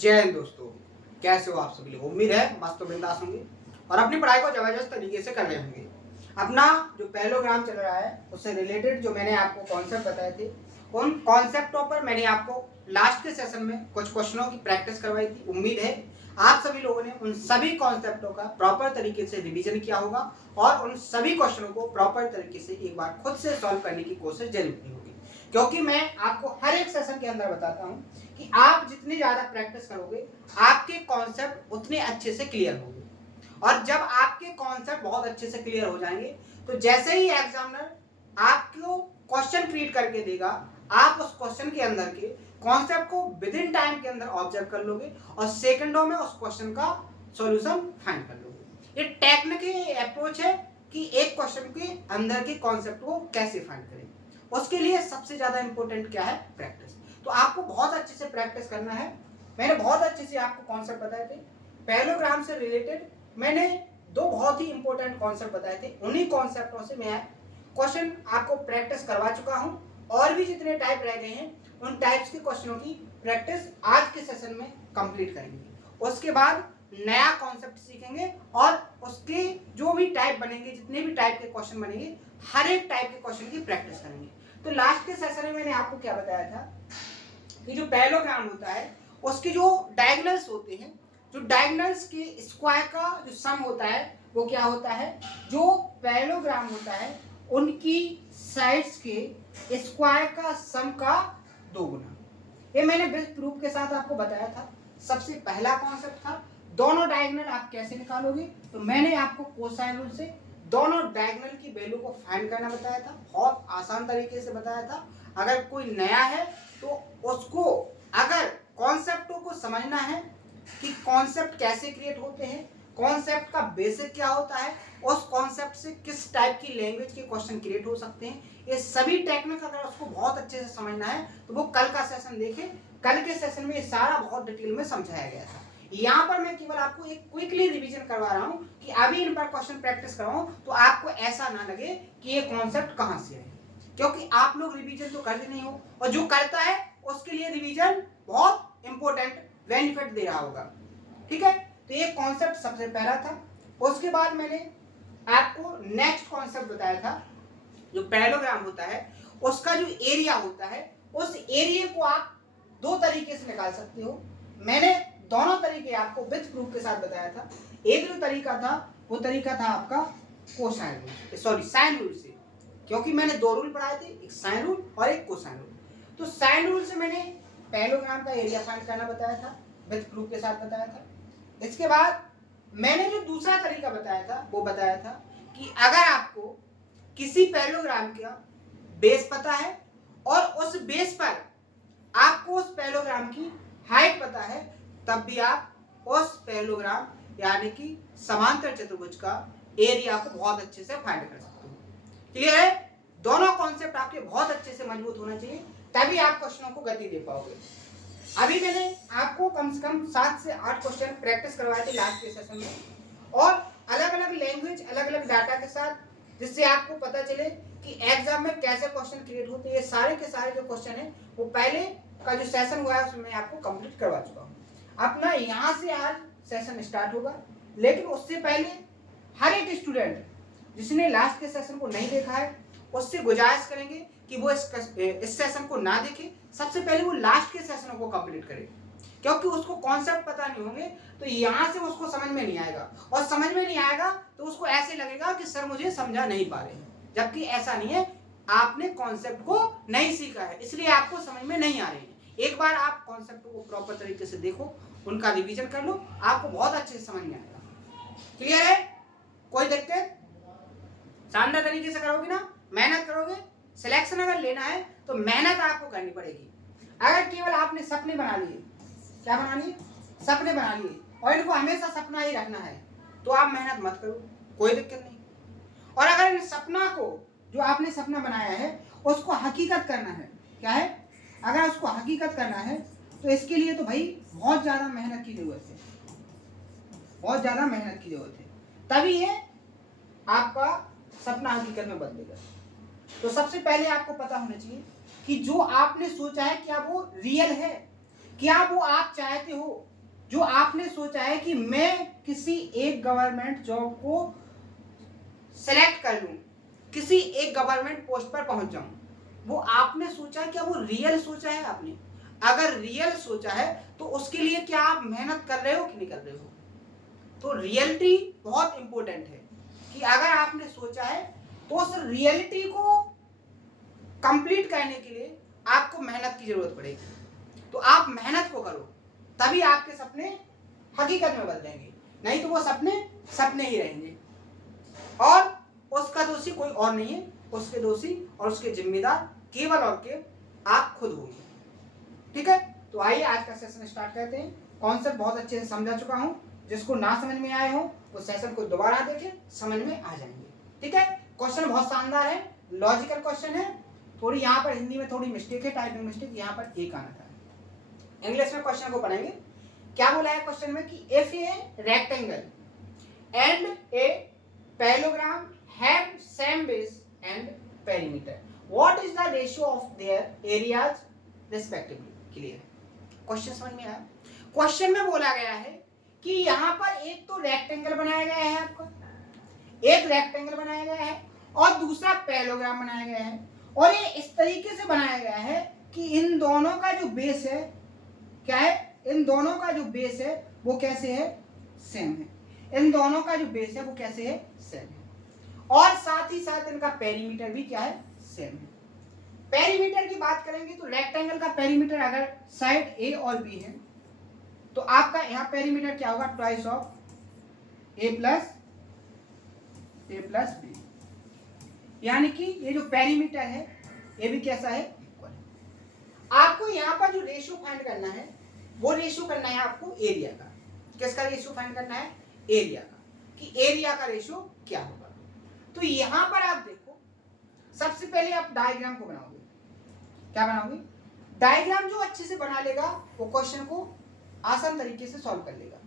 जय हिंद दोस्तों, कैसे हो आप सभी लोग। उम्मीद है मस्त बिंदास होंगे और अपनी पढ़ाई को जबरदस्त तरीके से कर रहे होंगे। अपना जो पैरेललोग्राम चल रहा है उससे रिलेटेड जो मैंने आपको कॉन्सेप्ट बताए थे, उन कॉन्सेप्टों पर मैंने आपको लास्ट के सेशन में कुछ क्वेश्चनों की प्रैक्टिस करवाई थी। उम्मीद है आप सभी लोगों ने उन सभी कॉन्सेप्टों का प्रॉपर तरीके से रिवीजन किया होगा और उन सभी क्वेश्चनों को प्रॉपर तरीके से एक बार खुद से सॉल्व करने की कोशिश जरूर की होगी, क्योंकि मैं आपको हर एक सेशन के अंदर बताता हूँ कि आप जितनी ज्यादा प्रैक्टिस करोगे आपके कॉन्सेप्ट उतने अच्छे से क्लियर होंगे। और जब आपके कॉन्सेप्ट बहुत अच्छे से क्लियर हो जाएंगे तो जैसे ही एग्जामिनर आपको क्वेश्चन क्रिएट करके देगा, आप उस क्वेश्चन के अंदर के कॉन्सेप्ट को विद इन टाइम के अंदर ऑब्जर्व कर लोगे और सेकंडों में उस क्वेश्चन का सॉल्यूशन फाइंड कर लोगे। ये टेक्निकल अप्रोच है कि एक क्वेश्चन के अंदर के कॉन्सेप्ट को कैसे फाइंड करें। उसके लिए सबसे ज्यादा इंपॉर्टेंट क्या है? प्रैक्टिस। तो आपको बहुत अच्छे से प्रैक्टिस करना है। मैंने बहुत अच्छे से आपको कॉन्सेप्ट बताए थे। पैरेललोग्राम से रिलेटेड मैंने दो बहुत ही इंपॉर्टेंट कॉन्सेप्ट बताए थे। उन्हीं कॉन्सेप्टों से मैं क्वेश्चन आपको प्रैक्टिस करवा चुका हूं और भी जितने टाइप रह गए हैं उन टाइप्स के क्वेश्चनों की प्रैक्टिस आज के सेशन में कंप्लीट करेंगे। उसके बाद नया कॉन्सेप्ट सीखेंगे और उसके जो भी टाइप बनेंगे, जितने भी टाइप के क्वेश्चन बनेंगे, हर एक टाइप के क्वेश्चन की प्रैक्टिस करेंगे। तो लास्ट के सेशन में मैंने आपको क्या बताया था कि जो पैरेललोग्राम होता है उसके जो डायगोनल्स होते हैं, जो डायगोनल्स के स्क्वायर का जो सम होता है वो क्या होता है? जो पैरेललोग्राम होता है उनकी साइड्स के स्क्वायर का सम का 2 गुना। ये मैंने विद प्रूफ के साथ आपको बताया था। सबसे पहला कॉन्सेप्ट था दोनों डायगोनल आप कैसे निकालोगे, तो मैंने आपको कोसाइन रूल से दोनों डायगोनल की वैल्यू को फाइंड करना बताया था। बहुत आसान तरीके से बताया था। अगर कोई नया है तो उसको अगर कॉन्सेप्टों को समझना है कि कॉन्सेप्ट कैसे क्रिएट होते हैं, कॉन्सेप्ट का बेसिक क्या होता है, उस कॉन्सेप्ट से किस टाइप की लैंग्वेज के क्वेश्चन क्रिएट हो सकते हैं, ये सभी टेक्निक अगर उसको बहुत अच्छे से समझना है तो वो कल का सेशन देखे। कल के सेशन में ये सारा बहुत डिटेल में समझाया गया था। यहाँ पर मैं केवल आपको एक क्विकली रिवीजन करवा रहा हूँ कि अभी इन पर क्वेश्चन प्रैक्टिस कराऊं तो आपको ऐसा ना लगे कि ये कॉन्सेप्ट कहाँ से है, क्योंकि आप लोग रिवीजन तो करते नहीं हो और जो करता है उसके लिए रिवीजन बहुत इंपॉर्टेंट बेनिफिट दे रहा होगा। ठीक है, तो ये कॉन्सेप्ट सबसे पहला था। उसके बाद मैंने आपको नेक्स्ट कॉन्सेप्ट बताया था जो पैरेललोग्राम होता है उसका जो एरिया होता है, उस एरिया को आप दो तरीके से निकाल सकते हो। मैंने दोनों तरीके आपको विद प्रूफ के साथ बताया था। एक जो तरीका था वो तरीका था आपका cosine rule, sorry sine rule से, क्योंकि मैंने दो रूल पढ़ाए थे, एक साइन रूल और एक कोसाइन रूल। तो साइन रूल से मैंने पैरेललोग्राम का एरिया फाइंड करना बताया था, विद प्रूफ के साथ बताया था। इसके बाद मैंने जो दूसरा तरीका बताया था वो बताया था कि अगर आपको किसी पैरेललोग्राम का बेस पता है और उस बेस पर आपको उस पैरेललोग्राम की हाइट पता है, तब भी आप उस पैरेललोग्राम यानी कि समांतर चतुर्भुज का एरिया को बहुत अच्छे से फाइंड कर सकते हो। क्लियर है? दोनों कॉन्सेप्ट आपके बहुत अच्छे से मजबूत होना चाहिए, तभी आप क्वेश्चनों को गति दे पाओगे। अभी मैंने आपको कम से कम 7 से 8 क्वेश्चन प्रैक्टिस करवाए थे लास्ट के सेशन में, और अलग अलग लैंग्वेज, अलग अलग डाटा के साथ, जिससे आपको पता चले कि एग्जाम में कैसे क्वेश्चन क्रिएट होते हैं। ये सारे के सारे जो क्वेश्चन है वो पहले का जो सेशन हुआ है उसमें मैं आपको कंप्लीट करवा चुका हूँ। अपना यहाँ से आज सेशन स्टार्ट होगा, लेकिन उससे पहले हर एक स्टूडेंट जिसने लास्ट के सेशन को नहीं देखा है उससे गुजारिश करेंगे कि वो इस सेशन को ना देखे, सबसे पहले वो लास्ट के सेशनों को कंप्लीट करे, क्योंकि उसको कॉन्सेप्ट पता नहीं होंगे तो यहाँ से उसको समझ में नहीं आएगा, और समझ में नहीं आएगा तो उसको ऐसे लगेगा कि सर मुझे समझा नहीं पा रहे हैं, जबकि ऐसा नहीं है। आपने कॉन्सेप्ट को नहीं सीखा है इसलिए आपको समझ में नहीं आ रही है। एक बार आप कॉन्सेप्ट को प्रॉपर तरीके से देखो, उनका रिवीजन कर लो, आपको बहुत अच्छे से समझ में आएगा। क्लियर है? कोई दिक्कत? शानदार तरीके से करोगे ना, मेहनत करोगे। सिलेक्शन अगर लेना है तो मेहनत आपको करनी पड़ेगी। अगर केवल आपने सपने बना लिए, क्या बना लिए? सपने बना लिए, और इनको हमेशा सपना ही रखना है, तो आप मेहनत मत करो, कोई दिक्कत नहीं। और अगर इन सपना को, जो आपने सपना बनाया है, उसको हकीकत करना है, क्या है? अगर उसको हकीकत करना है तो इसके लिए तो भाई बहुत ज़्यादा मेहनत की जरूरत है, बहुत ज़्यादा मेहनत की जरूरत है, तभी ये आपका सपना हकीकत में बदलेगा। तो सबसे पहले आपको पता होना चाहिए कि जो आपने सोचा है क्या वो रियल है, क्या वो आप चाहते हो, जो आपने सोचा है कि मैं किसी एक गवर्नमेंट जॉब को सेलेक्ट कर लूं, किसी एक गवर्नमेंट पोस्ट पर पहुंच जाऊं, वो आपने सोचा है, क्या वो रियल सोचा है आपने? अगर रियल सोचा है तो उसके लिए क्या आप मेहनत कर रहे हो कि नहीं कर रहे हो? तो रियलिटी बहुत इंपॉर्टेंट है कि अगर आपने सोचा है तो उस रियलिटी को कंप्लीट करने के लिए आपको मेहनत की जरूरत पड़ेगी। तो आप मेहनत को करो, तभी आपके सपने हकीकत में बदलेंगे, नहीं तो वो सपने सपने ही रहेंगे। और उसका दोषी कोई और नहीं है, उसके दोषी और उसके जिम्मेदार केवल और केवल आप खुद होंगे। ठीक है, तो आइए आज का सेशन स्टार्ट करते हैं। कॉन्सेप्ट बहुत अच्छे से समझा चुका हूं, जिसको ना समझ में आए हो वो सेशन को दोबारा देखें, समझ में आ जाएंगे। ठीक है, क्वेश्चन बहुत शानदार है, लॉजिकल क्वेश्चन है। थोड़ी यहाँ पर हिंदी में थोड़ी मिस्टेक है, टाइपिंग मिस्टेक, यहाँ पर एक आना था। इंग्लिश में क्वेश्चन को पढ़ेंगे। क्या बोला है क्वेश्चन में कि if a rectangle and a parallelogram have same base and perimeter, what is the ratio of their areas respectively? Clear है, क्वेश्चन समझ में आया? क्वेश्चन में बोला गया है कि यहाँ पर एक तो रेक्टेंगल बनाया गया है, आपका एक रेक्टेंगल बनाया गया है और दूसरा पैरेललोग्राम बनाया गया है, और ये इस तरीके से बनाया गया है कि इन दोनों का जो बेस है क्या है, इन दोनों का जो बेस है वो कैसे है, सेम है। इन दोनों का जो बेस है वो कैसे है, सेम है। और साथ ही साथ इनका पेरीमीटर भी क्या है, सेम है। पेरीमीटर की बात करेंगे तो रेक्टेंगल का पेरीमीटर अगर साइड ए और बी है तो आपका यहाँ पेरीमीटर क्या होगा, twice of A plus B, यानी कि ये जो पेरीमीटर है ये भी कैसा है, इक्वल है। आपको यहाँ पर जो रेशियो फाइंड करना है वो रेशियो करना है आपको एरिया का। किसका रेशियो फाइंड करना है, एरिया का, कि एरिया का रेशियो क्या होगा। तो यहाँ पर आप देखो, सबसे पहले आप डायग्राम को बनाओगे। क्या बनाओगे, डायग्राम जो अच्छे से बना लेगा वो क्वेश्चन को आसान तरीके से सॉल्व कर लेगा।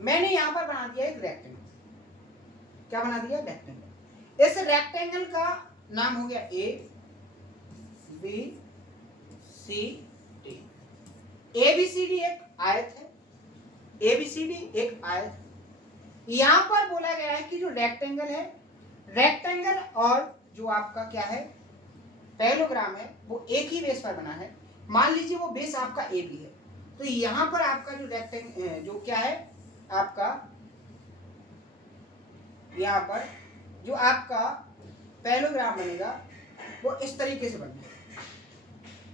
मैंने यहाँ पर बना दिया एक रेक्टेंगल। क्या बना दिया, रेक्टेंगल। इस रेक्टेंगल का नाम हो गया A B C D. A B C D एक आयत है, ए बी सी डी एक आयत है। यहां पर बोला गया है कि जो रेक्टेंगल है, रेक्टेंगल और जो आपका क्या है पैरेललोग्राम है वो एक ही बेस पर बना है। मान लीजिए वो बेस आपका ए बी है, तो यहां पर आपका जो रेक्टेंगल जो क्या है आपका, यहाँ पर जो आपका पैरेललोग्राम बनेगा वो इस तरीके से बन जाएगा।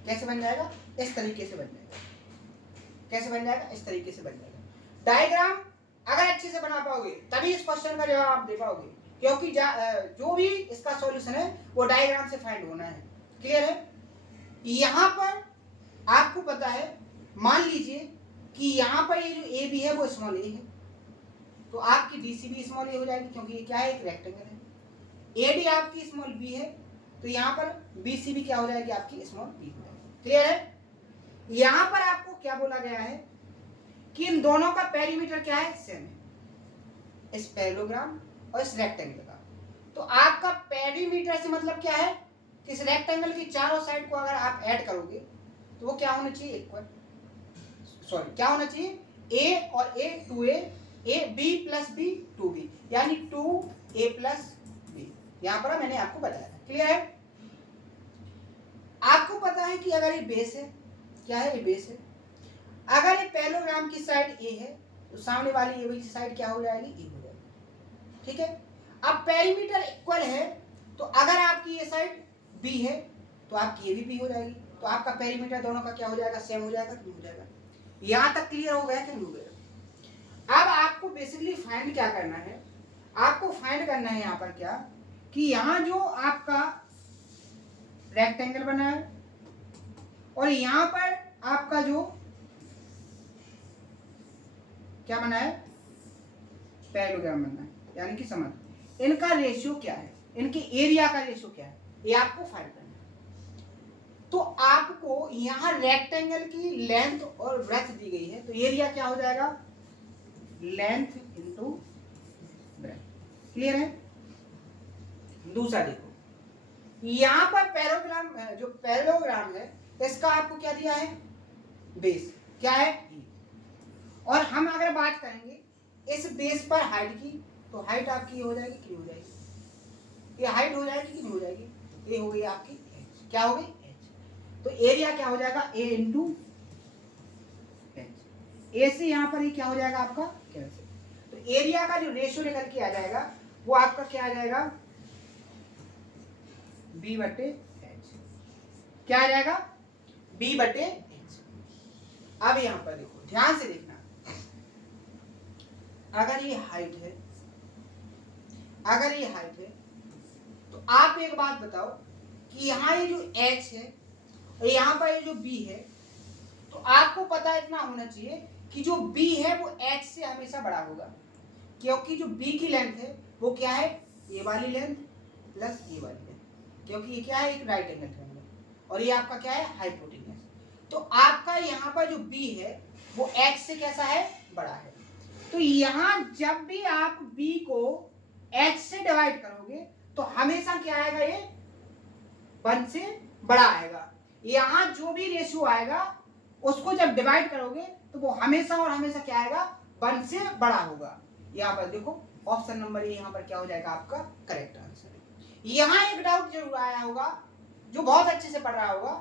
कैसे बन जाएगा, इस तरीके से बन जाएगा। कैसे बन जाएगा, इस तरीके से बन जाएगा। डायग्राम अगर अच्छे से बना पाओगे तभी इस क्वेश्चन का जवाब आप दे पाओगे, क्योंकि जो भी इसका सॉल्यूशन है वो डायग्राम से फाइंड होना है। क्लियर है? यहाँ पर आपको पता है, मान लीजिए कि यहाँ पर ये जो ए बी है वो स्मॉल ए है, तो आपकी डी सी भी स्मॉल ए हो जाएगी, क्योंकि ये क्या है, एक रेक्टेंगल है। ए डी आपकी स्मॉल बी है, तो यहाँ पर बी सी भी क्या हो जाएगी, आपकी स्मॉल बी हो जाएगी। क्लियर है? यहाँ पर आपको क्या बोला गया है कि इन दोनों का पेरीमीटर क्या है, सेम है, इस पैरेललोग्राम और इस रेक्टेंगल का। तो आपका पेरीमीटर से मतलब क्या है कि इस रेक्टेंगल की चारों साइड को अगर आप ऐड करोगे तो वो क्या होना चाहिए, इक्वल, सॉरी क्या होना चाहिए, ए और A, two A B plus B, two B, यानी 2a प्लस बी। यहां पर मैंने आपको बताया था। क्लियर है? आपको पता है कि अगर ये बेस है, क्या है, ये बेस है। अगर ये पैरेललोग्राम की साइड ए है तो सामने वाली ये वाली साइड क्या हो जाएगी, ए हो जाएगी। ठीक है? अब पेरीमीटर इक्वल है, तो अगर आपकी ये साइड बी है तो आपकी ये भी बी हो जाएगी, तो आपका पेरीमीटर दोनों का क्या हो जाएगा, सेम हो जाएगा, हो जाएगा। यहां तक क्लियर हो गया कि नहीं हो गया? अब आपको बेसिकली फाइंड क्या करना है, आपको फाइंड करना है यहाँ पर क्या, कि यहाँ जो आपका रेक्टेंगल बना है और यहाँ पर आपका जो क्या बना है, पैरेललोग्राम बना है, यानी कि समझ इनका रेशियो क्या है, इनके एरिया का रेशियो क्या है, ये आपको फाइंड करना है। तो आपको यहाँ रेक्टेंगल की लेंथ और ब्रेड्थ दी गई है, तो एरिया क्या हो जाएगा, लेंथ इंटू ब्रेड्थ। क्लियर है? दूसरा देखो, यहां पर पैरेललोग्राम, जो पैरेललोग्राम है इसका आपको क्या दिया है, बेस क्या है, और हम अगर अगर बात करेंगे इस बेस पर हाइट की, तो हाइट आपकी ये हो जाएगी कि नहीं हो जाएगी, ये हाइट हो जाएगी कि नहीं हो जाएगी, ये हो गई आपकी h, क्या हो गई h। तो एरिया क्या हो जाएगा a इंटू h, ए से यहाँ पर ये क्या हो जाएगा आपका कैंसिल। तो एरिया का जो रेशियो निकल के आ जाएगा वो आपका क्या आ जाएगा b बटे h, क्या आ जाएगा b बटे h। अब यहाँ पर देखो ध्यान से देखना, अगर ये हाइट है, अगर ये हाइट है तो आप एक बात बताओ कि यहाँ ये जो h है और यहाँ पर ये जो b है, तो आपको पता इतना होना चाहिए कि जो b है वो h से हमेशा बड़ा होगा, क्योंकि जो b की लेंथ है वो क्या है ये वाली लेंथ प्लस ये वाली लेंथ, क्योंकि ये क्या है एक राइट एंगल ट्रायंगल और ये आपका क्या है हाइपोटेन्यूस। तो आपका यहाँ पर जो b है वो h से कैसा है बड़ा है। तो यहाँ जब भी आप b को h से डिवाइड करोगे तो हमेशा क्या आएगा ये 1 से बड़ा आएगा। यहाँ जो भी रेशियो आएगा उसको जब डिवाइड करोगे तो वो हमेशा और हमेशा क्या आएगा 1 से बड़ा होगा। यहाँ पर देखो ऑप्शन नंबर ए यहाँ पर क्या हो जाएगा आपका करेक्ट आंसर। यहाँ एक डाउट जरूर आया होगा जो बहुत अच्छे से पढ़ रहा होगा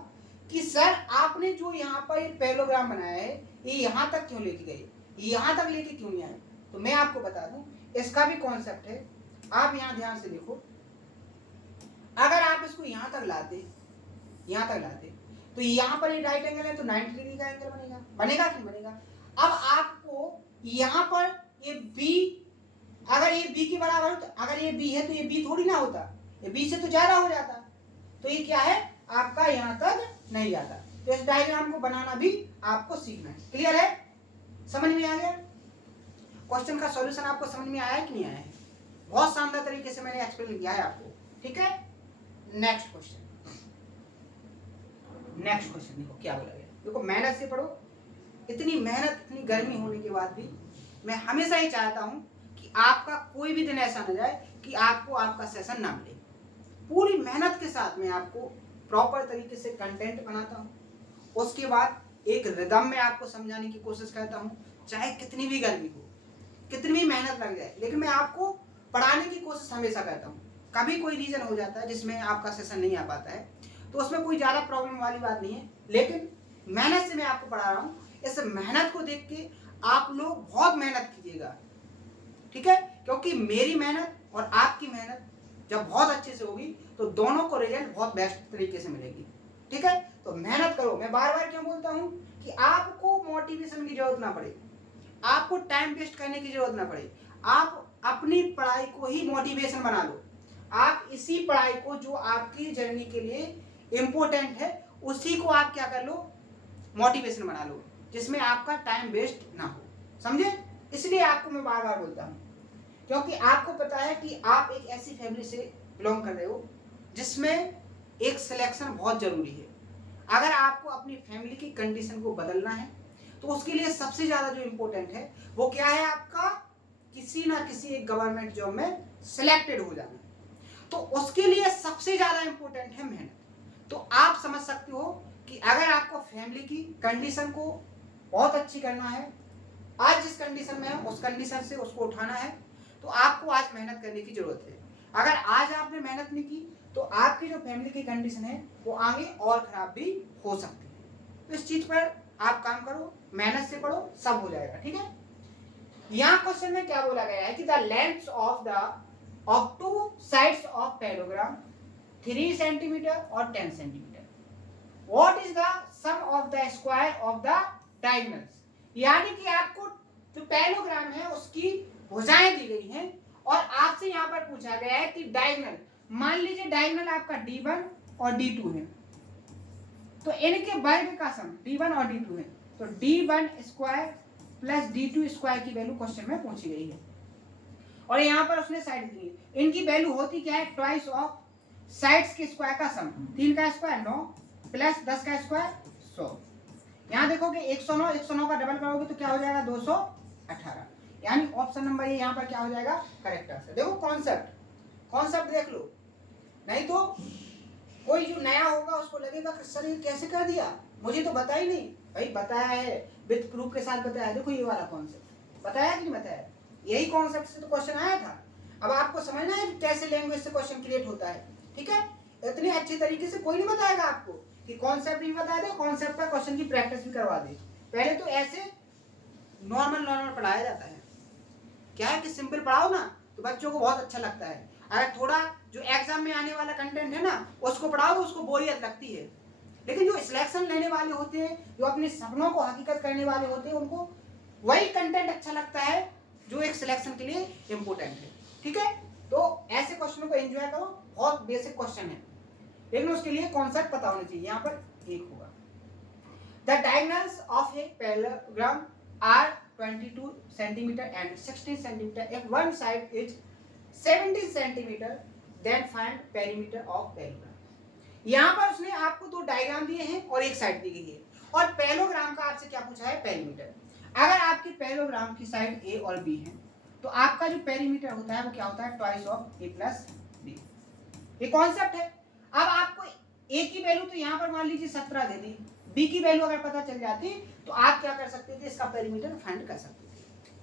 कि सर आपने जो यहाँ पर ये पैरेललोग्राम बनाया है ये यहाँ तक क्यों लेके गए, यहाँ तक लेके क्यों नहीं आए। तो मैं आपको बता दूं इसका भी कॉन्सेप्ट है। आप यहाँ ध्यान से देखो, अगर आप इसको यहाँ तक लाते, यहाँ तक लाते तो यहाँ पर ये राइट एंगल है तो 90 डिग्री का एंगल बनेगा, बनेगा कि बनेगा। अब आपको यहाँ पर ये b, अगर ये b के बराबर हो, अगर ये b है तो ये b थोड़ी ना होता, ये b से तो ज्यादा हो जाता। तो ये क्या है आपका यहाँ तक नहीं जाता। तो इस डायग्राम को बनाना भी आपको सीखना है। क्लियर है, समझ में आ गया। क्वेश्चन का सॉल्यूशन आपको समझ में आया है कि नहीं आया है। बहुत शानदार तरीके से मैंने एक्सप्लेन किया है आपको, ठीक है। नेक्स्ट क्वेश्चन, नेक्स्ट क्वेश्चन देखो क्या बोला गया। देखो मेहनत से पढ़ो, इतनी मेहनत इतनी गर्मी होने के बाद भी मैं हमेशा ही चाहता हूं कि आपका कोई भी दिन ऐसा न जाए कि आपको आपका सेशन ना मिले। पूरी मेहनत के साथ मैं आपको प्रॉपर तरीके से कंटेंट बनाता हूं, उसके बाद एक रिदम में आपको समझाने की कोशिश करता हूं, चाहे कितनी भी गर्मी हो, कितनी भी मेहनत लग जाए, लेकिन मैं आपको पढ़ाने की कोशिश हमेशा करता हूं। कभी कोई रीजन हो जाता है जिसमें आपका सेशन नहीं आ पाता है तो उसमें कोई ज़्यादा प्रॉब्लम वाली बात नहीं है, लेकिन मेहनत से मैं आपको पढ़ा रहा हूँ। इस मेहनत को देख के आप लोग बहुत मेहनत कीजिएगा, ठीक है, क्योंकि मेरी मेहनत और आपकी मेहनत जब बहुत अच्छे से होगी तो दोनों को रिजल्ट बहुत बेस्ट तरीके से मिलेगी, ठीक है। तो मेहनत करो। मैं बार बार क्यों बोलता हूँ कि आपको मोटिवेशन की जरूरत ना पड़े, आपको टाइम वेस्ट करने की जरूरत ना पड़े, आप अपनी पढ़ाई को ही मोटिवेशन बना लो। आप इसी पढ़ाई को जो आपकी जर्नी के लिए इम्पोर्टेंट है उसी को आप क्या कर लो मोटिवेशन बना लो, जिसमें आपका टाइम वेस्ट ना हो, समझे। इसलिए आपको मैं बार बार बोलता हूँ, क्योंकि आपको पता है कि आप एक ऐसी फैमिली से बिलोंग कर रहे हो जिसमें एक सिलेक्शन बहुत जरूरी है। अगर आपको अपनी फैमिली की कंडीशन को बदलना है तो उसके लिए सबसे ज़्यादा जो इम्पोर्टेंट है वो क्या है, आपका किसी ना किसी एक गवर्नमेंट जॉब में सिलेक्टेड हो जाना। तो उसके लिए सबसे ज़्यादा इम्पोर्टेंट है मेहनत। तो आप समझ सकते हो कि अगर आपको फैमिली की कंडीशन को बहुत अच्छी करना है, आज जिस कंडीशन में है उस कंडीशन से उसको उठाना है, तो आपको आज मेहनत करने की जरूरत है। अगर आज आपने मेहनत नहीं की तो आपकी जो फैमिली की कंडीशन है वो आगे और खराब भी हो सकती है। तो इस चीज पर आप काम करो, मेहनत से पढ़ो, सब हो जाएगा, ठीक है। यहाँ क्वेश्चन में क्या बोला गया है कि the length of two sides of parallelogram 3 centimeter और 10 centimeter, what is the sum of the square of the diagonals. यानी कि आपको जो पैरेललोग्राम है उसकी भुजाएं दी गई हैं और आपसे यहाँ पर पूछा गया है कि डायगोनल, मान लीजिए डायगोनल आपका D1 और D2 है, तो इनके वर्ग का सम D1 और D2 है, तो D1 square plus D2 square की वैल्यू क्वेश्चन में पूछी गई है और यहाँ पर उसने साइड दी है। इनकी वैल्यू होती क्या है, ट्वाइस ऑफ साइड्स के स्क्वायर का सम, 3 का स्क्वायर 9 प्लस 10 का स्क्वायर 100। यहाँ देखोगे 109, 109 का डबल करोगे तो क्या हो जाएगा 218, यानी ऑप्शन नंबर ये यहाँ पर क्या हो जाएगा करेक्ट आंसर। देखो कॉन्सेप्ट देख लो, नहीं तो कोई जो नया होगा उसको लगेगा कि सर ये कैसे कर दिया, मुझे तो बताया ही नहीं। भाई बताया है, विद प्रूफ के साथ बताया है। देखो ये वाला कॉन्सेप्ट, बताया कि नहीं बताया? यही कॉन्सेप्ट से तो क्वेश्चन आया था। अब आपको समझना है कि कैसे लैंग्वेज से क्वेश्चन क्रिएट होता है, ठीक है? इतनी अच्छी तरीके से कोई नहीं बताएगा आपको कि कॉन्सेप्ट भी बता दे, कॉन्सेप्ट का क्वेश्चन की प्रैक्टिस भी करवा दे। पहले तो ऐसे नॉर्मल पढ़ाया जाता है। क्या है कि सिंपल पढ़ाओ ना तो बच्चों को बहुत अच्छा लगता है। अगर थोड़ा जो एग्जाम में आने वाला कंटेंट है ना उसको पढ़ाओ तो उसको बोरियत लगती है। लेकिन जो सिलेक्शन लेने वाले होते हैं, जो अपने सपनों को हकीकत करने वाले होते हैं, उनको वही कंटेंट अच्छा लगता है जो एक सिलेक्शन के लिए इम्पोर्टेंट है, ठीक है? तो ऐसे क्वेश्चनों को एंजॉय करो, बहुत बेसिक क्वेश्चन है, लेकिन उसके लिए कॉन्सेप्ट पता होना चाहिए। यहाँ पर एक होगा the diagonals of a parallelogram are 22 centimeter and 16 centimeter if one side is 70 centimeter then find perimeter of parallelogram। यहाँ पर उसने आपको दो डायग्राम दिए हैं और एक साइड दी गई है, और पैरेललोग्राम का आपसे क्या पूछा है? पेरीमीटर। अगर आपके पैरेललोग्राम की साइड ए और बी है तो आपका जो पेरीमीटर होता है वो क्या होता है? Twice of A plus B. ये कॉन्सेप्ट है। अब आपको ए की वैल्यू तो यहाँ पर मान लीजिए 17 दे दी, बी की वैल्यू अगर पता चल जाती तो आप क्या कर सकते थे? इसका पेरीमीटर फाइंड कर सकते थे।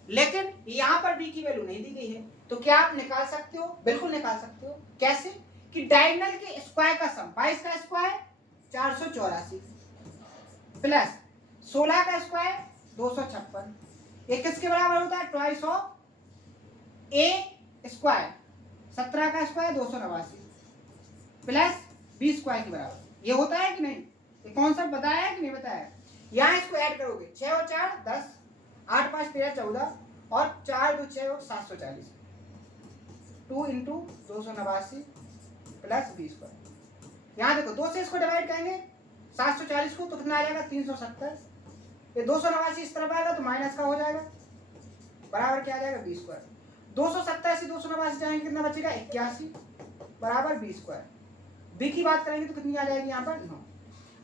लेकिन यहाँ पर बी की वैल्यू नहीं दी गई है, तो क्या आप निकाल सकते हो? बिल्कुल निकाल सकते हो। कैसे? कि डायगोनल के स्क्वायर का सम 22 का स्क्वायर 484 प्लस 16 का स्क्वायर 256, ये किसके बराबर होता है? ट्वाइस ऑफ ए स्क्वायर 17 का स्क्वायर 289 प्लस 20 स्क्वायर के बराबर। ये होता है कि नहीं? ये कॉन्सेप्ट बताया है कि नहीं बताया? यहाँ इसको ऐड करोगे, 6 और 4 10, 8 5 13 14 और 4 2 6 और 740, 2 इंटू 289 प्लस 20 स्क्वायर। यहाँ देखो 2 से इसको डिवाइड करेंगे 740 को तो कितना आ जाएगा? 370। ये 289 इस तरफ आएगा तो माइनस का हो जाएगा, बराबर क्या आ जाएगा? 20 स्क्वायर। 270 से 289 जाएंगे कितना बचेगा? 81 बराबर 20 स्क्वायर। बी की बात करेंगे तो कितनी आ जाएगी? यहाँ पर 9।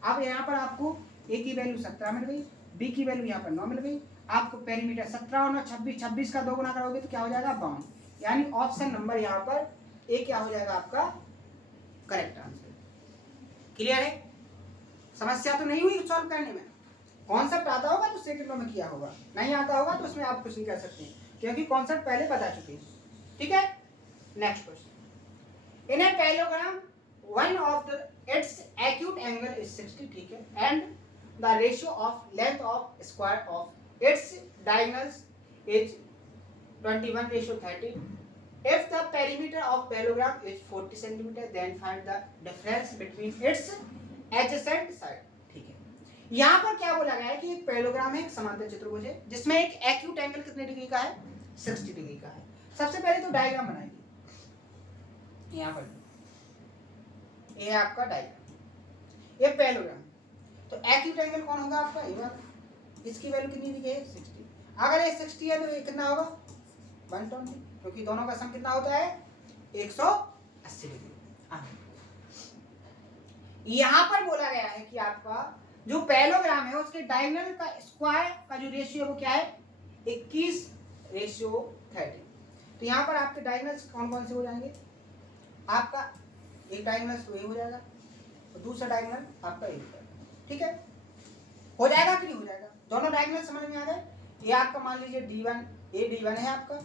अब यहाँ पर आपको ए की वैल्यू 17 मिल गई, बी की वैल्यू यहाँ पर 9 मिल गई। आपको पेरीमीटर 17 और 9 26, 26 का 2 गुना करोगे तो क्या हो जाएगा? 52। यानी ऑप्शन नंबर यहाँ पर ए क्या हो जाएगा आपका करेक्ट आंसर। क्लियर है? समस्या तो नहीं हुई सॉल्व करने में? कॉन्सेप्ट आता होगा तो सेकंडों में किया होगा, नहीं आता होगा तो उसमें आप कुछ नहीं कर सकते क्योंकि कॉन्सेप्ट पहले बता चुके हैं। ठीक है, next question. In a parallelogram one of the its acute angle is 60, ठीक है, and the ratio of length of square of its diagonals is 21:30. If the perimeter of parallelogram is 40 centimeter, then find the difference between its adjacent side। ठीक है, यहाँ पर क्या बोला गया है कि एक पैरेललोग्राम है, एक समांतर चतुर्भुज है जिसमें एक एक्यूट एंगल कितने डिग्री का है? 60 डिग्री का है। सबसे पहले तो डायग्राम बनाएंगे। यहाँ पर ये है आपका डायग्राम, ये पैरेललोग्राम। तो एक्यूट एंगल कौन होगा आपका? ये वाला। इसकी वैल्यू कितनी दी गई है? 60। अगर ये 60 है तो ये कितना होगा? 120, क्योंकि दोनों का सम कितना होता है? 180 डिग्री। यहाँ पर बोला गया है कि आपका जो पैरेललोग्राम है उसके डायगोनल का स्क्वायर का जो रेशियो है वो क्या है? 21:30। तो यहाँ पर आपके डायगोनल्स कौन कौन से हो जाएंगे? आपका एक डायगोनल तो ये हो जाएगा और दूसरा डायगोनल आपका ये हो जाएगा। ठीक है, हो जाएगा कि नहीं हो जाएगा? दोनों डायगोनल समझ में आ गए? ये आपका मान लीजिए D1, ये D1 है आपका,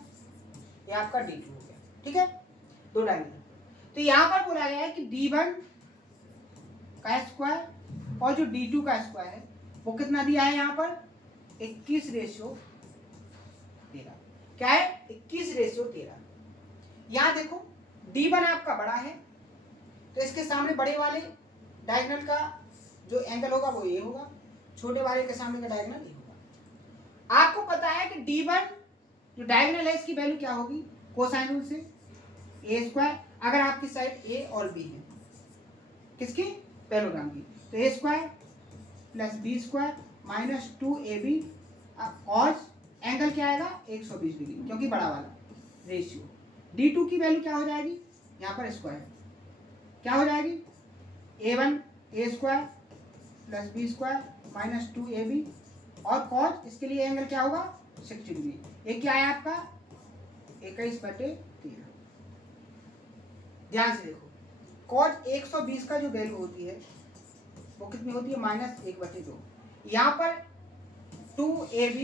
ये आपका D2 हो गया। ठीक है, दो डायगोनल। तो यहाँ पर बोला गया है कि D1 का स्क्वायर और जो D2 का स्क्वायर है वो कितना दिया है? यहाँ पर 21:13। क्या है? 21:13। यहाँ देखो D1 आपका बड़ा है तो इसके सामने बड़े वाले डायगोनल का जो एंगल होगा वो ये होगा, छोटे वाले के सामने का डायगोनल ये होगा। आपको पता है कि D1 जो डायगोनल है इसकी वैल्यू क्या होगी? कोसाइन रूल से a²। अगर आपकी साइड a और b है, किसकी? पैरेललोग्राम की, तो a² plus b² minus 2ab और एंगल क्या आएगा? 120 डिग्री, क्योंकि बड़ा वाला रेशियो। D2 की वैल्यू क्या हो जाएगी? यहाँ पर स्क्वायर क्या हो जाएगी? a1 a² plus b² minus 2ab और कॉस, इसके लिए एंगल क्या होगा? 60 डिग्री। ये क्या है आपका? 21/13। ध्यान से देखो, कॉस 120 का जो वैल्यू होती है वो कितनी होती है? -1/2। यहाँ पर 2ab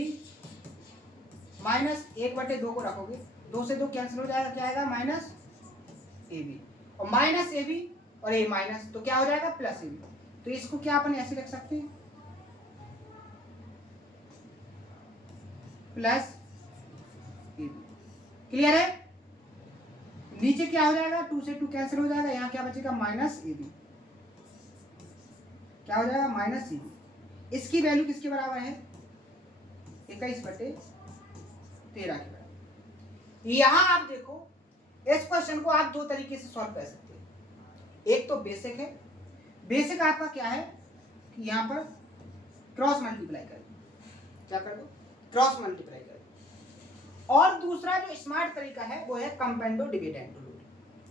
-1/2 को रखोगे, 2 से 2 कैंसिल हो जाएगा, क्या आएगा माइनस ए बी, और माइनस ए बी और ए माइनस, तो क्या हो जाएगा प्लस ए बी। तो इसको क्या अपन ऐसे रख सकते हैं, प्लस ए बी। क्लियर है? नीचे क्या हो जाएगा, 2 से 2 कैंसिल हो जाएगा, यहाँ क्या बचेगा माइनस ए बी, क्या हो जाएगा माइनस ए बी। इसकी वैल्यू किसके बराबर है, 21/13 के बराबर। यहां आप देखो इस क्वेश्चन को आप दो तरीके से सॉल्व कर सकते हैं। एक तो बेसिक है, बेसिक आपका क्या है कि यहां पर क्रॉस मल्टीप्लाई कर दो, क्या कर दो क्रॉस मल्टीप्लाई कर दो। और दूसरा जो स्मार्ट तरीका है वो है कंपेंडो डिविडेंड रूल।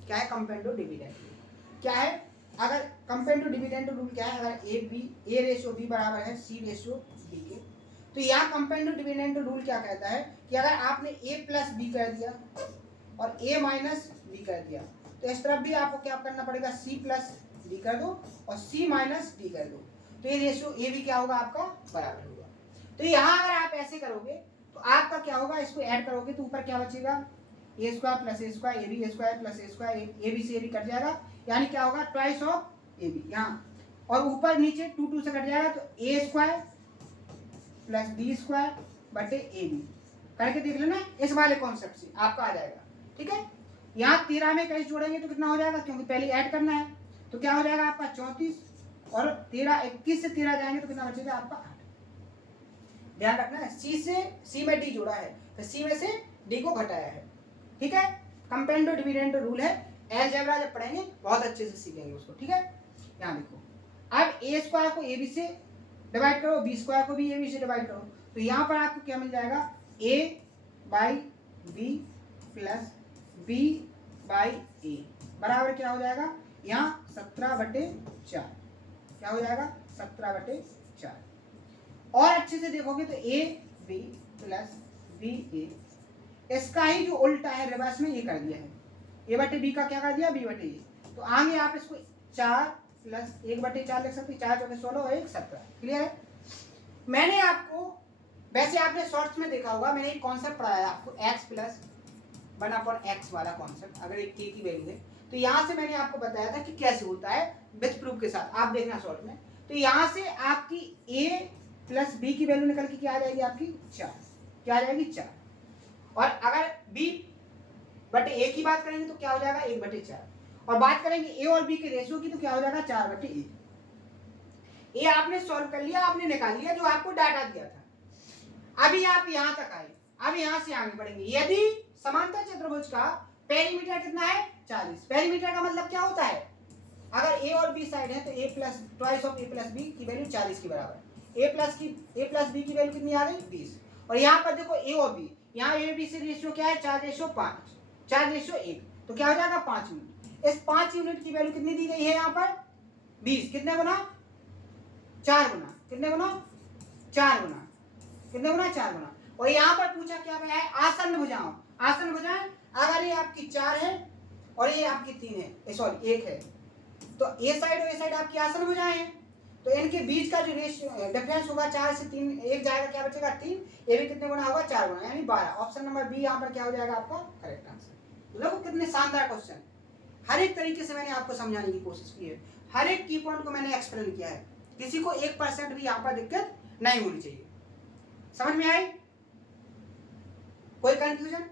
क्या है कंपेंडो डिविडेंड रूल, क्या है, अगर कंपेंडो डिविडेंड रूल क्या है, अगर ए रेशियो बी बराबर है सी रेशियो बी के, तो यहाँ कंपेंडो डिविडेंड रूल क्या कहता है कि अगर आपने ए प्लस बी कर दिया और ए माइनस बी कर दिया, तो इस तरफ भी आपको क्या करना पड़ेगा, सी प्लस डी कर दो और सी माइनस डी कर दो, तो ये रेशियो ए भी क्या होगा आपका बराबर होगा। तो यहाँ अगर आप ऐसे करोगे तो आपका क्या होगा, इसको ऐड करोगे तो ऊपर क्या बचेगा, A square plus A square, A B square plus A square, A B से ए बी कट जाएगा, यानी क्या होगा ट्वाइस ऑफ ए बी यहाँ, और ऊपर नीचे 2 2 से कट जाएगा, तो ए स्क्वायर प्लस बी स्क्वायर बटे ए बी करके देख लेना, इस वाले कॉन्सेप्ट से आपका आ जाएगा। ठीक है, यहाँ 13 में 21 जोड़ेंगे तो कितना हो जाएगा, क्योंकि पहले ऐड करना है, तो क्या हो जाएगा आपका 34, और 13 21 से 13 जाएंगे तो कितना बचेगा आपका 8। ध्यान रखना है, सी में डी जोड़ा है तो सी में से डी को घटाया है। ठीक है, कंपेंडो डिविडेंड रूल है, अलजेब्रा जब पढ़ेंगे बहुत अच्छे से सीखेंगे उसको। ठीक है, यहाँ देखो, अब ए स्क्वायर को ए बी से डिवाइड करो, बी स्क्वायर को भी ए बी से डिवाइड करो, तो यहाँ पर आपको क्या मिल जाएगा, A by B plus B by A बराबर क्या हो जाएगा, यहाँ 17/4, क्या हो जाएगा 17/4। और अच्छे से देखोगे तो ए बी प्लस बी ए, इसका ही जो उल्टा है रिवर्स में ये कर दिया है, ए बटे बी का क्या कर दिया, बी बटे ए, तो आगे आप इसको 4 प्लस 1/4 लिख सकते, 4 चौके 16 और 1 17। क्लियर है? मैंने आपको, वैसे आपने शॉर्ट्स में देखा होगा, मैंने एक कॉन्सेप्ट पढ़ाया आपको x प्लस 1/x वाला कॉन्सेप्ट, अगर एक k की वैल्यू है तो यहाँ से मैंने आपको बताया था कि कैसे होता है विथ प्रूफ के साथ, आप देखना शॉर्ट में। तो यहाँ से आपकी a प्लस बी की वैल्यू निकल के क्या आ जाएगी आपकी 4, क्या आ जाएगी 4, और अगर b बटे a की बात करेंगे तो क्या हो जाएगा 1/4, और बात करेंगे a और b के रेशियो की तो क्या हो जाएगा 4/1। ये आपने सॉल्व कर लिया, आपने निकाल लिया जो आपको डाटा दिया था। अभी आप यहाँ तक आए, अब यहाँ से आगे बढ़ेंगे। यदि समांतर चतुर्भुज का पेरीमीटर कितना है 40, पेरीमीटर का मतलब क्या होता है, अगर ए और बी साइड है तो A plus twice of A plus B की वैल्यू 40 के बराबर, ए प्लस बी की वैल्यू कितनी आ गई 20, और यहाँ पर देखो ए और बी, यहाँ ए बी से रेशियो क्या है 4/5, 4/1, तो क्या हो जाएगा 5 यूनिट। इस 5 यूनिट की वैल्यू कितनी दी गई है यहाँ पर 20, कितने गुना 4 गुना, कितने गुना 4 गुना, कितने गुना 4 गुना। और यहाँ पर पूछा क्या गया है आसन्न भुजाओं, आसन्न भुजाएं, अगर ये आपकी 4 है और ये आपकी 3 है, सॉरी 1 है, तो ए साइड और ए साइड आपकी आसन्न भुजाएं हैं, तो इनके बीच का जो रेशियो डिफरेंस होगा 4 से 3 1 जाएगा, क्या बचेगा 3, ये भी कितने गुना होगा 4 गुना, यानी 12। ऑप्शन नंबर बी यहाँ पर क्या हो जाएगा आपका करेक्ट आंसर। देखो कितने शानदार क्वेश्चन, हर एक तरीके से मैंने आपको समझाने की कोशिश की है, हर एक की पॉइंट को मैंने एक्सप्लेन किया है, किसी को 1% भी यहाँ पर दिक्कत नहीं होनी चाहिए। समझ में आई? कोई कंफ्यूजन,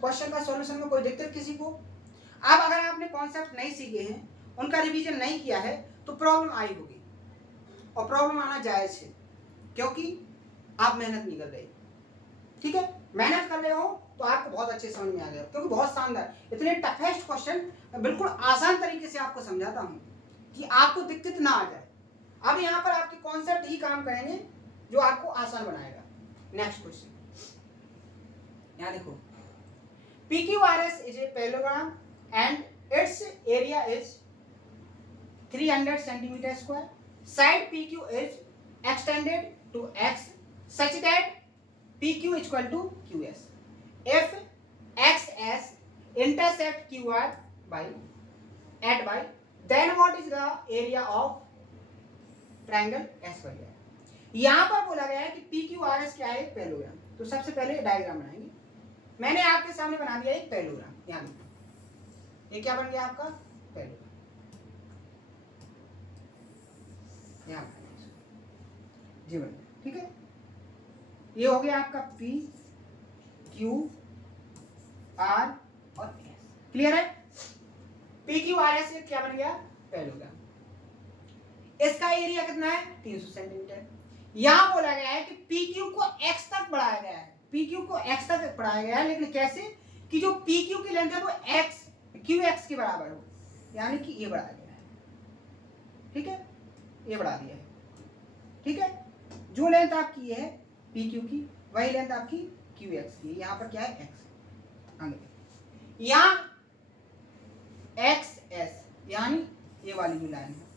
क्वेश्चन का सॉल्यूशन में कोई दिक्कत किसी को? अब अगर आपने कॉन्सेप्ट नहीं सीखे हैं, उनका रिवीजन नहीं किया है, तो प्रॉब्लम आई होगी, और प्रॉब्लम आना जायज है, क्योंकि आप मेहनत नहीं कर रहे। ठीक है, मेहनत कर रहे हो तो आपको बहुत अच्छे समझ में आ गया, क्योंकि बहुत शानदार, इतने टफेस्ट क्वेश्चन बिल्कुल आसान तरीके से आपको समझाता हूँ कि आपको दिक्कत ना आ जाए। अब यहाँ पर आपके कॉन्सेप्ट ही काम करेंगे जो आपको आसान बनाएगा। नेक्स्ट क्वेश्चन, यहाँ देखो, PQRS is a parallelogram and its area is 300 centimeter square. Side PQ is extended to X such that PQ is equal to QS. If XS intersect QR by at y, then what is the area of triangle SY है। यहाँ पर बोला गया है कि PQRS क्या है, parallelogram. तो सबसे पहले डायग्राम बनाएंगे। मैंने आपके सामने बना दिया एक पैरेललोग्राम, यहाँ ये क्या बन गया आपका पैरेललोग्राम, यहाँ जी बन गया, ठीक है। ये हो गया आपका P Q R और S, क्लियर है। P Q R S ये क्या बन गया पैरेललोग्राम। इसका एरिया कितना है 300 सेंटीमीटर। यहां बोला गया है कि PQ को x तक बढ़ाया गया है, PQ को x तक बढ़ाया गया है, लेकिन कैसे कि जो PQ की लेंथ है वो x QX के बराबर हो, यानी कि ये बढ़ाया गया है, ठीक है, ये बढ़ा दिया है, ठीक है। जो लेंथ आपकी ये है PQ की, वही लेंथ आपकी QX की, यहाँ पर क्या है x, आगे यहाँ XS यानी ये वाली जो लाइन है,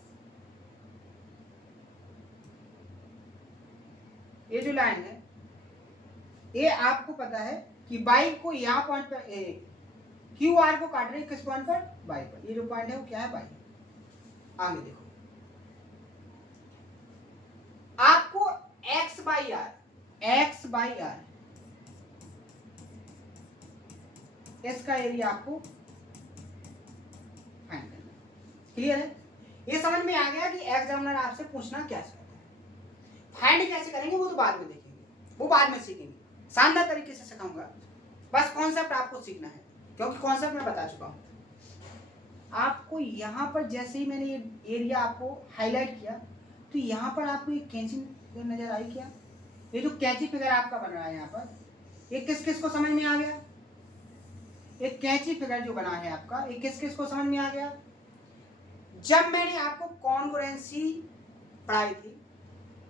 ये जो लाइन है ये आपको पता है कि बाई को यहाँ पॉइंट पर क्यू आर को काट रहे हैं किस पॉइंट पर बाई पर, ये जो पॉइंट है वो क्या है बाई। आगे देखो आपको x बाई आर इसका एरिया आपको फाइंड करना है, क्लियर है। ये समझ में आ गया कि एग्जामिनर आपसे पूछना क्या चाहता है, फाइंड कैसे करेंगे वो तो बाद में देखेंगे, वो बाद में सीखेंगे, शानदार तरीके से सिखाऊंगा, बस कॉन्सेप्ट आपको सीखना है, क्योंकि कॉन्सेप्ट मैं बता चुका हूं आपको। यहाँ पर जैसे ही मैंने ये एरिया आपको हाईलाइट किया तो यहाँ पर आपको एक कैंची नजर आई क्या, ये जो कैंची फिगर आपका बन रहा है यहाँ पर, ये किस किस को समझ में आ गया, एक कैंची फिगर जो बना है आपका, ये किस किस को समझ में आ गया। जब मैंने आपको कॉन्ग्रुएंसी पढ़ाई थी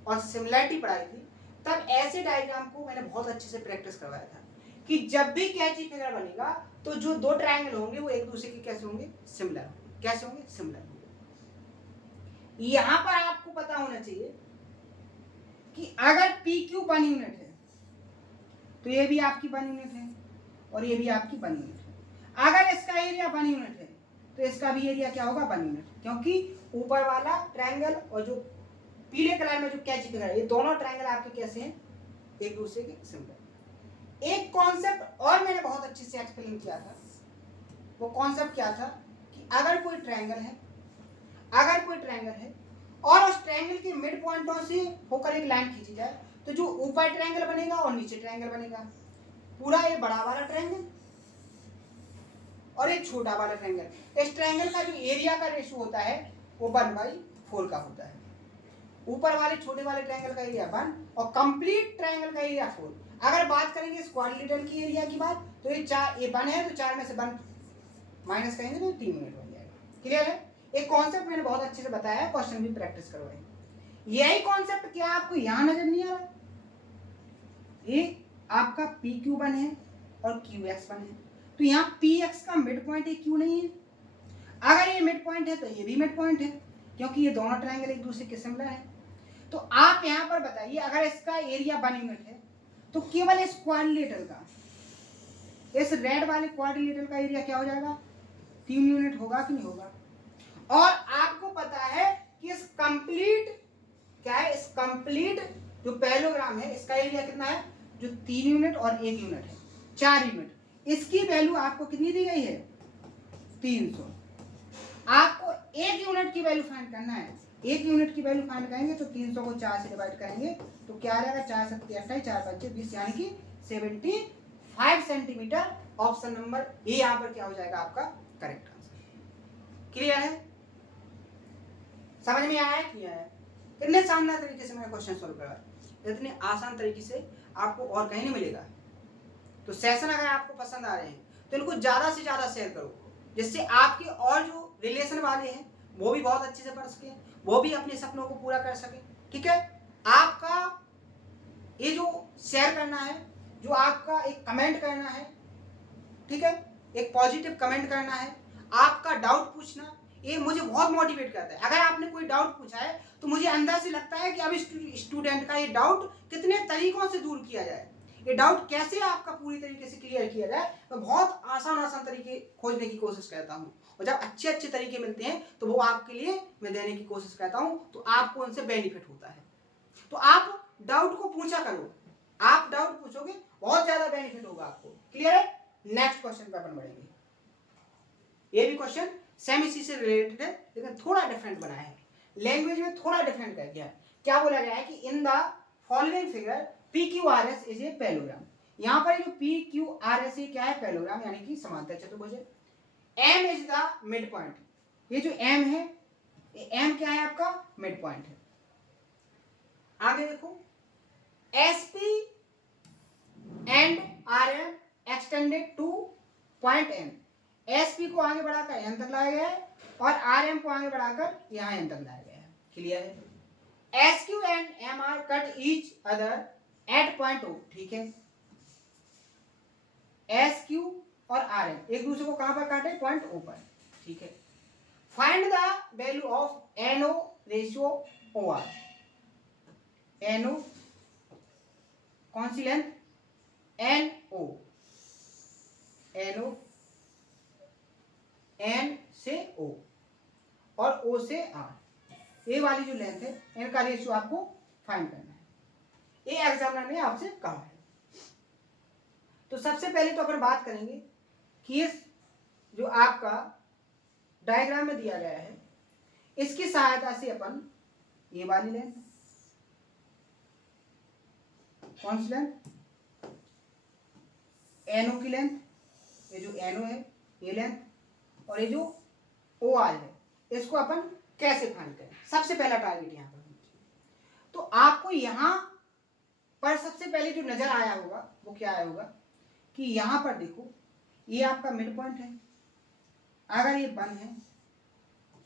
और सिमिलरिटी पढ़ाई थी तब ऐसे डायग्राम को मैंने बहुत अच्छे से प्रैक्टिस करवाया था कि जब भी कैंची फिगर बनेगा तो जो दो ट्रायंगल होंगे वो एक दूसरे के कैसे होंगे सिमिलर होंगे, कैसे होंगे सिमिलर होंगे। यहां पर आपको पता होना चाहिए कि अगर PQ 1 यूनिट है तो ये भी आपकी 1 यूनिट है और ये भी आपकी 1 यूनिट है। अगर इसका एरिया 1 यूनिट है तो इसका भी एरिया क्या होगा 1 यूनिट, क्योंकि ऊपर वाला ट्रायंगल और जो पीले कलर में जो कैंची फिगर है ये दोनों ट्रायंगल आपके कैसे हैं एक दूसरे के सिमिलर। एक कॉन्सेप्ट और मैंने बहुत अच्छे से एक्सप्लेन किया था, वो कॉन्सेप्ट क्या था कि अगर कोई ट्रायंगल है और उस ट्रायंगल के मिड पॉइंटों से होकर एक लाइन खींची जाए तो जो ऊपर ट्रायंगल बनेगा और नीचे ट्रायंगल बनेगा, पूरा ये बड़ा वाला ट्रायंगल और एक छोटा वाला ट्रायंगल, इस ट्रायंगल का जो एरिया का रेशियो होता है वो 1/4 का होता है। ऊपर वाले छोटे वाले ट्रायंगल का एरिया 1 और कंप्लीट ट्रायंगल का एरिया 4। अगर बात करेंगे इस क्वाड्रिलेटरल की एरिया की बात तो ये 1 है तो 4 में से 1 माइनस करेंगे तो 3 यूनिट बन जाएगा, क्लियर है। एक कॉन्सेप्ट मैंने बहुत अच्छे से बताया है, क्वेश्चन भी प्रैक्टिस करवाए। यही कॉन्सेप्ट क्या आपको यहां नजर नहीं आ रहा, ये आपका PQ1 है और QX1 है, तो यहाँ PX का मिड पॉइंट है, Q नहीं है। अगर ये मिड पॉइंट है तो ये भी मिड पॉइंट है, क्योंकि ये दोनों ट्रायंगल एक दूसरे के सिमिलर है। तो आप यहाँ पर बताइए अगर इसका एरिया 1 यूनिट है तो केवल इस क्वाड्रिलेटरल का, इस रेड वाले क्वाड्रिलेटरल का एरिया क्या हो जाएगा 3 यूनिट होगा कि नहीं होगा। और आपको पता है कि इस कंप्लीट क्या है, इस कंप्लीट जो पैरेललोग्राम है इसका एरिया कितना है, जो 3 यूनिट और 1 यूनिट है 4 यूनिट, इसकी वैल्यू आपको कितनी दी गई है 300। आपको 1 यूनिट की वैल्यू फाइंड करना है, 1 यूनिट की वैल्यू फाइंड करेंगे तो 300 को 4 से डिवाइड करेंगे तो क्या आ जाएगा 4 7 28 4 5 20 यानी कि 75 सेंटीमीटर। ऑप्शन नंबर ए यहाँ पर क्या हो जाएगा आपका करेक्ट आंसर, क्लियर है, समझ में आया है, क्लियर है। कितने शानदार तरीके से मैंने क्वेश्चन सॉल्व करवाया, इतने आसान तरीके से आपको और कहीं नहीं मिलेगा। तो सेशन अगर आपको पसंद आ रहे हैं तो इनको ज्यादा से ज्यादा शेयर करो, जिससे आपके और जो रिलेशन वाले हैं वो भी बहुत अच्छे से पढ़ सके, वो भी अपने सपनों को पूरा कर सके, ठीक है। आपका ये जो शेयर करना है, जो आपका एक कमेंट करना है, ठीक है, एक पॉजिटिव कमेंट करना है, आपका डाउट पूछना, ये मुझे बहुत मोटिवेट करता है। अगर आपने कोई डाउट पूछा है तो मुझे अंदर से लगता है कि अब स्टूडेंट का ये डाउट कितने तरीकों से दूर किया जाए, ये डाउट कैसे आपका पूरी तरीके से क्लियर किया जाए। मैं बहुत आसान तरीके खोजने की कोशिश करता हूँ और जब अच्छे तरीके मिलते हैं तो वो आपके लिए मैं देने की कोशिश करता हूँ, तो आपको उनसे बेनिफिट होता है। तो आप डाउट को पूछा करो, आप डाउट पूछोगे, बहुत ज्यादा बेनिफिट होगा आपको। क्लियर है? नेक्स्ट क्वेश्चन पे अपन बढ़ेंगे। ये भी क्वेश्चन सेम इसी से रिलेटेड है, लेकिन थोड़ा डिफरेंट बनाया है, लैंग्वेज में थोड़ा डिफरेंट कर दिया है। क्या बोला गया है कि in the following figure P Q R S is a parallelogram. यहाँ पर जो पी क्यू आर एस क्या है? पैरेललोग्राम, यानी कि समांतर चतुर्भुज। M is the mid point, ये जो एम है, ये एम क्या है? आपका मिड पॉइंट है। आगे देखो, S P and R M extended to point M. S P को आगे बढ़ाकर एन तक लाया गया है और आर एम को आगे बढ़ाकर यहाँ एन तक लाया गया है। क्लियर है? S Q and M R cut each other at point O. ठीक है, एस क्यू और आर एम एक दूसरे को कहां पर काटे? पॉइंट ओ पर। ठीक है, find the value of N O ratio O R. N O कौन सी length? N O, N O, N से ओ और ओ से आर, ये वाली जो लेंथ है इनका रेशियो आपको फाइंड करना है। ये एग्जामिनर ने आपसे कहा है। तो सबसे पहले तो अपन बात करेंगे कि इस जो आपका डायग्राम में दिया गया है, इसकी सहायता से अपन ये वाली लेंथ, कौन सी लेंथ? एनओ की लेंथ, ये जो एनओ है ये लेंथ, और ये जो ओ आर है, इसको अपन कैसे फाइंड करें? सबसे पहला टारगेट यहाँ पर। तो आपको यहाँ पर सबसे पहले जो नजर आया होगा वो क्या आया होगा कि यहाँ पर देखो, ये आपका मिड पॉइंट है। अगर ये 1 है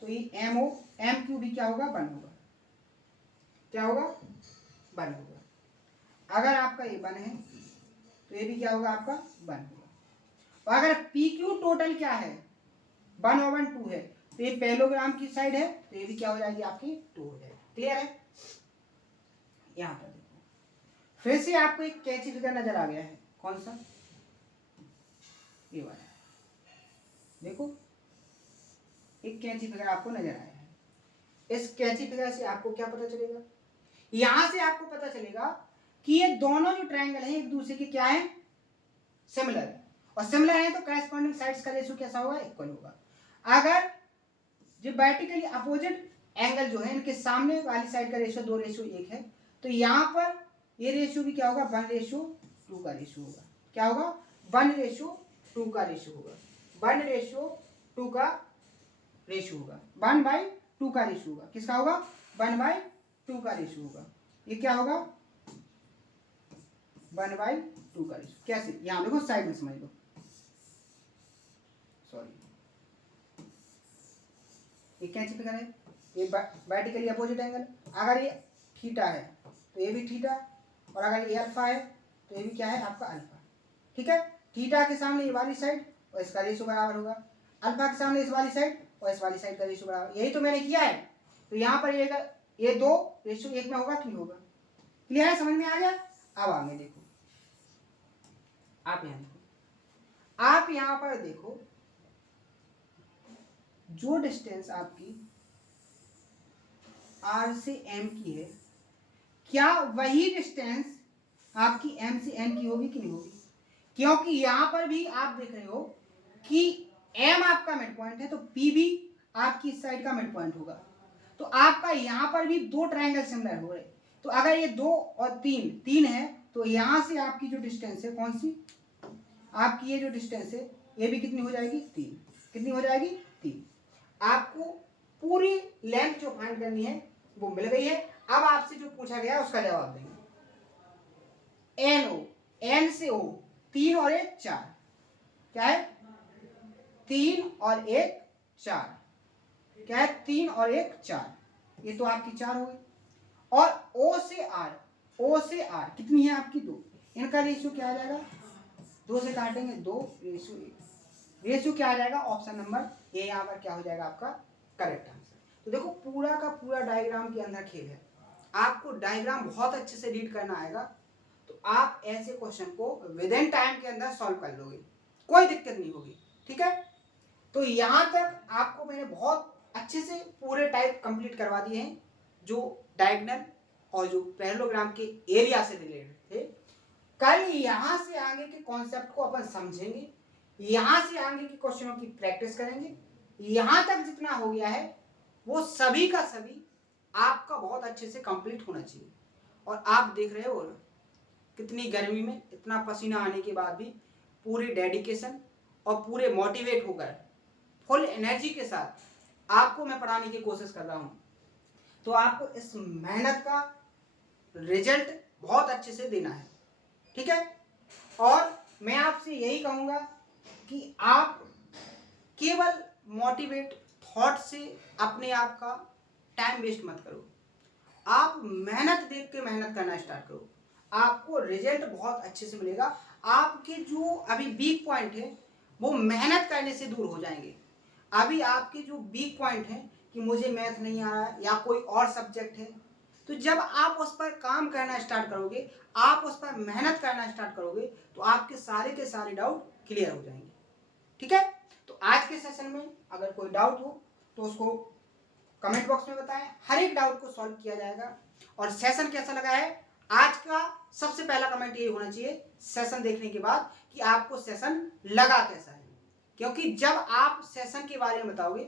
तो ये एम ओ, एम क्यू भी क्या होगा? 1 होगा। क्या होगा? 1 होगा। अगर आपका ये 1 है तो ये भी क्या होगा? आपका 1 होगा। और अगर पी क्यू टोटल क्या है? 1/2 है, तो ये पैरेललोग्राम की साइड है, तो ये भी क्या हो जाएगी? आपकी 2 हो जाएगी। क्लियर है? यहाँ पर देखो, फिर से आपको एक कैची फिगर नजर आ गया है। कौन सा? ये वाला। देखो, एक कैची फिगर आपको नजर आया है। इस कैची फिगर से आपको क्या पता चलेगा? यहां से आपको पता चलेगा कि ये दोनों जो ट्रायंगल हैं एक दूसरे के क्या है? सिमिलर है। और सिमिलर है तो करेस्पॉन्डिंग साइड्स का रेशियो कैसा होगा? इक्वल होगा। अगर जो वर्टिकली अपोजिट एंगल जो है, इनके सामने वाली साइड का रेशियो 2:1 है, तो यहाँ पर ये रेशियो भी क्या होगा? 1:2 का रेशियो होगा। क्या होगा? 1:2 का रेशियो होगा। 1:2 का रेशियो होगा। 1/2 का रेशियो होगा। किसका होगा? 1/2 का रेशियो होगा। ये क्या होगा? 1/2 का रेशियो। कैसे? यहाँ देखो, साइड में समझ लो। सॉरी, ये कैंची फिगर है, ये वर्टिकली अपोजिट एंगल। अगर ये थीटा है तो ये भी थीटा, और अगर ये अल्फा है तो ये भी क्या है? आपका अल्फा। ठीक है, थीटा के सामने ये वाली साइड और इसका रेशियो बराबर होगा, अल्फा के सामने इस वाली साइड और इस वाली साइड का रेशियो बराबर। यही तो मैंने किया है। तो यहाँ पर ये 2 रेशियो 1 में होगा कि नहीं होगा? क्लियर है? समझ में आ गया? अब आगे देखो, आप यहाँ देखो, आप यहाँ पर देखो, जो डिस्टेंस आपकी आर से एम की है, क्या वही डिस्टेंस आपकी एम से एन की होगी कि नहीं होगी? क्योंकि यहां पर भी आप देख रहे हो कि एम आपका मिड पॉइंट है, तो पी भी आपकी इस साइड का मिड पॉइंट होगा। तो आपका यहां पर भी 2 ट्रायंगल सिमिलर हो रहे। तो अगर ये 2 और 3 है, तो यहां से आपकी जो डिस्टेंस है, कौन सी? आपकी ये जो डिस्टेंस है, ये भी कितनी हो जाएगी? 3। कितनी हो जाएगी? 3। आपको पूरी लेंथ जो फाइंड करनी है वो मिल गई है। अब आपसे जो पूछा गया उसका जवाब देंगे। एन ओ, एन से ओ, 3 और 1 4। क्या है? 3 और 1 4। क्या है? 3 और 1 4। ये तो आपकी 4 हो गई। और ओ से आर, ओ से आर कितनी है आपकी? 2। इनका रेशियो क्या आ जाएगा? 2 से काटेंगे 2:1। रेशियो क्या आ जाएगा? ऑप्शन नंबर ए यहाँ पर क्या हो जाएगा? आपका करेक्ट आंसर। तो देखो, पूरा का पूरा डायग्राम के अंदर खेल है। आपको डायग्राम बहुत अच्छे से रीड करना आएगा तो आप ऐसे क्वेश्चन को विद इन टाइम के अंदर सॉल्व कर लोगे, कोई दिक्कत नहीं होगी। ठीक है, तो यहाँ तक आपको मैंने बहुत अच्छे से पूरे टाइप कंप्लीट करवा दिए हैं, जो डायगोनल और जो पैरेललोग्राम के एरिया से रिलेटेड थे। कल यहाँ से आगे के कॉन्सेप्ट को अपन समझेंगे, यहाँ से आगे के क्वेश्चनों की प्रैक्टिस करेंगे। यहाँ तक जितना हो गया है वो सभी का सभी आपका बहुत अच्छे से कंप्लीट होना चाहिए। और आप देख रहे हो कितनी गर्मी में इतना पसीना आने के बाद भी पूरी डेडिकेशन और पूरे मोटिवेट होकर फुल एनर्जी के साथ आपको मैं पढ़ाने की कोशिश कर रहा हूँ। तो आपको इस मेहनत का रिजल्ट बहुत अच्छे से देना है, ठीक है। और मैं आपसे यही कहूँगा कि आप केवल मोटिवेट थॉट से अपने आप का टाइम वेस्ट मत करो। आप मेहनत देख के मेहनत करना स्टार्ट करो, आपको रिजल्ट बहुत अच्छे से मिलेगा। आपके जो अभी वीक पॉइंट है वो मेहनत करने से दूर हो जाएंगे। अभी आपके जो वीक पॉइंट है कि मुझे मैथ नहीं आ रहा है या कोई और सब्जेक्ट है, तो जब आप उस पर काम करना स्टार्ट करोगे, आप उस पर मेहनत करना स्टार्ट करोगे, तो आपके सारे के सारे डाउट क्लियर हो जाएंगे, ठीक है। तो आज के सेशन में अगर कोई डाउट हो तो उसको कमेंट बॉक्स में बताएं, हर एक डाउट को सॉल्व किया जाएगा। और सेशन कैसा लगा है, आज का सबसे पहला कमेंट ये होना चाहिए सेशन देखने के बाद कि आपको सेशन लगा कैसा है। क्योंकि जब आप सेशन के बारे में बताओगे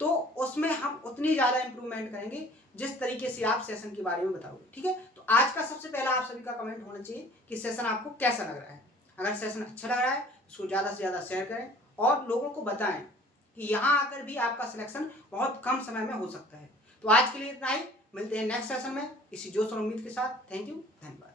तो उसमें हम उतनी ज़्यादा इंप्रूवमेंट करेंगे जिस तरीके से आप सेशन के बारे में बताओगे, ठीक है। तो आज का सबसे पहला आप सभी का कमेंट होना चाहिए कि सेशन आपको कैसा लग रहा है। अगर सेशन अच्छा लग रहा है उसको ज़्यादा से ज़्यादा शेयर करें और लोगों को बताएं कि यहाँ आकर भी आपका सिलेक्शन बहुत कम समय में हो सकता है। तो आज के लिए इतना ही, मिलते हैं नेक्स्ट सेशन में इसी जोश और उम्मीद के साथ। थैंक यू, धन्यवाद।